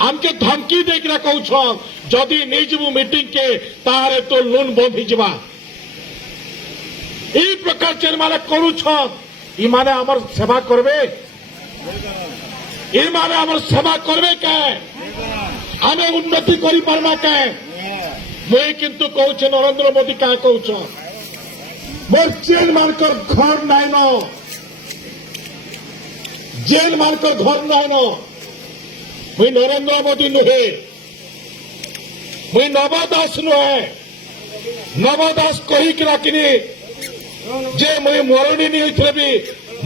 आमके धमकी देकर कहूछ जदि नहीं मीटिंग के तारे तो लोन बंद हो प्रकार चेन माने करुछ इमाने आमर सेवा करबे इमाने आमर सेवा करबे के आमे उन्नति करि पारमा के मुई किंतु कहूछ नरेंद्र मोदी का कहूछ मोर चेन मानकर घर नाइन जेल मानकर घर नाइन मुई नरेंद्र मोदी नुहे मुई नवदास नुहे नवदास कही राखिनी जे मुई मरुणी नहीं होते भी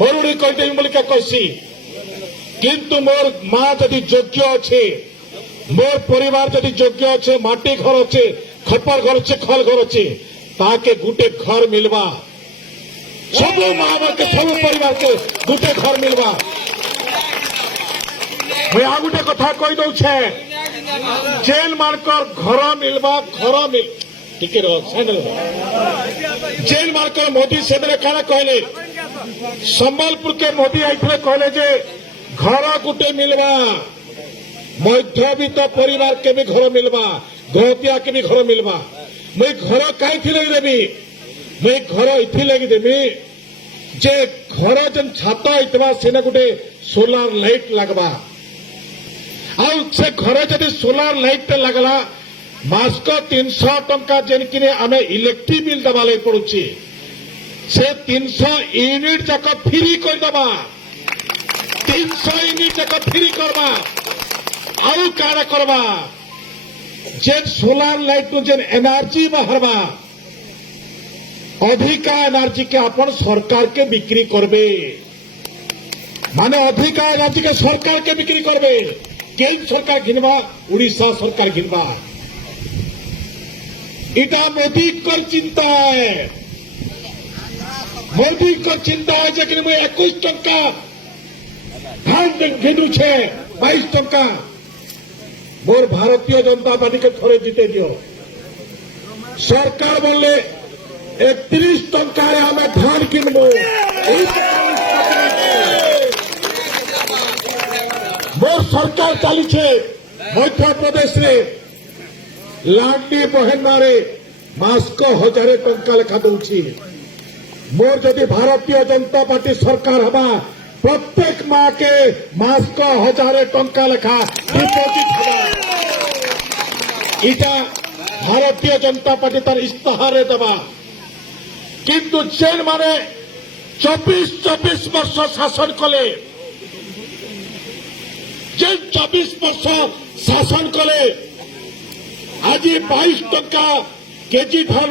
मरुणी कहदेवी बोलिका कहसी किंतु मोर माँ जदि योग्य अच्छे मोर परिवार जदि योग्य अच्छे माटी घर अच्छे खपर घर अच्छे खल घर अच्छे ताके गुटे घर मिलवा सब माँ के सब परिवार के गुटे घर मिलवा मैं आ गोटे कथा कही दौछे जेल मानकर घर मिलवा घर मिल टिके जेल मानकर मोदी से क्या कहले संबलपुर के मोदी आईथे कहले जे घर गुटे मिलवा मध्यवित्त परिवार के भी घर मिलवा गहतिया के भी घर मिलवा मैं घर कहीं लगी देवी मैं घर इथि लगी देवी जे घर जन छात होता से गोटे सोलार लाइट लगवा से घर जब सोलार लाइट लगला मासक 300 टंका जेनकिने आमे इलेक्ट्रिक बिल दबा लगे पड़ुची से 300 यूनिट जाक फ्री कर दबा 300 यूनिट जाक फ्री करवा आउ काड़ा करवा जे सोलार लाइट नु जेन एनर्जी बाहरवा अधिका एनर्जी के अपन सरकार के बिक्री करबे माने अधिका एनर्जी के सरकार के बिक्री करबे केंद्र सरकार घिनवा उड़ीसा सरकार घिनवा इटा मोदी कर चिंता है मोदी कर चिंता है जे मैं 21 टंका धान घेनु छे 22 टंका मोर भारतीय जनता पार्टी के थोड़े जीते दियो सरकार बोले 31 टंका हमें धान किनबो मोर सरकार चली छे मध्य प्रदेश रे लाडली बहन मारे मासक 1000 टंका लेखा दूची मोर जदि भारतीय जनता पार्टी सरकार हवा प्रत्येक माँ के मासक 1000 टंका लेखा डिपोजिट हवा इटा भारतीय जनता पार्टी तार इस्ताहारे दबा किंतु जेन माने 24 वर्ष शासन कले जेन 24 वर्ष शासन कले आज 22 टंका केजी धान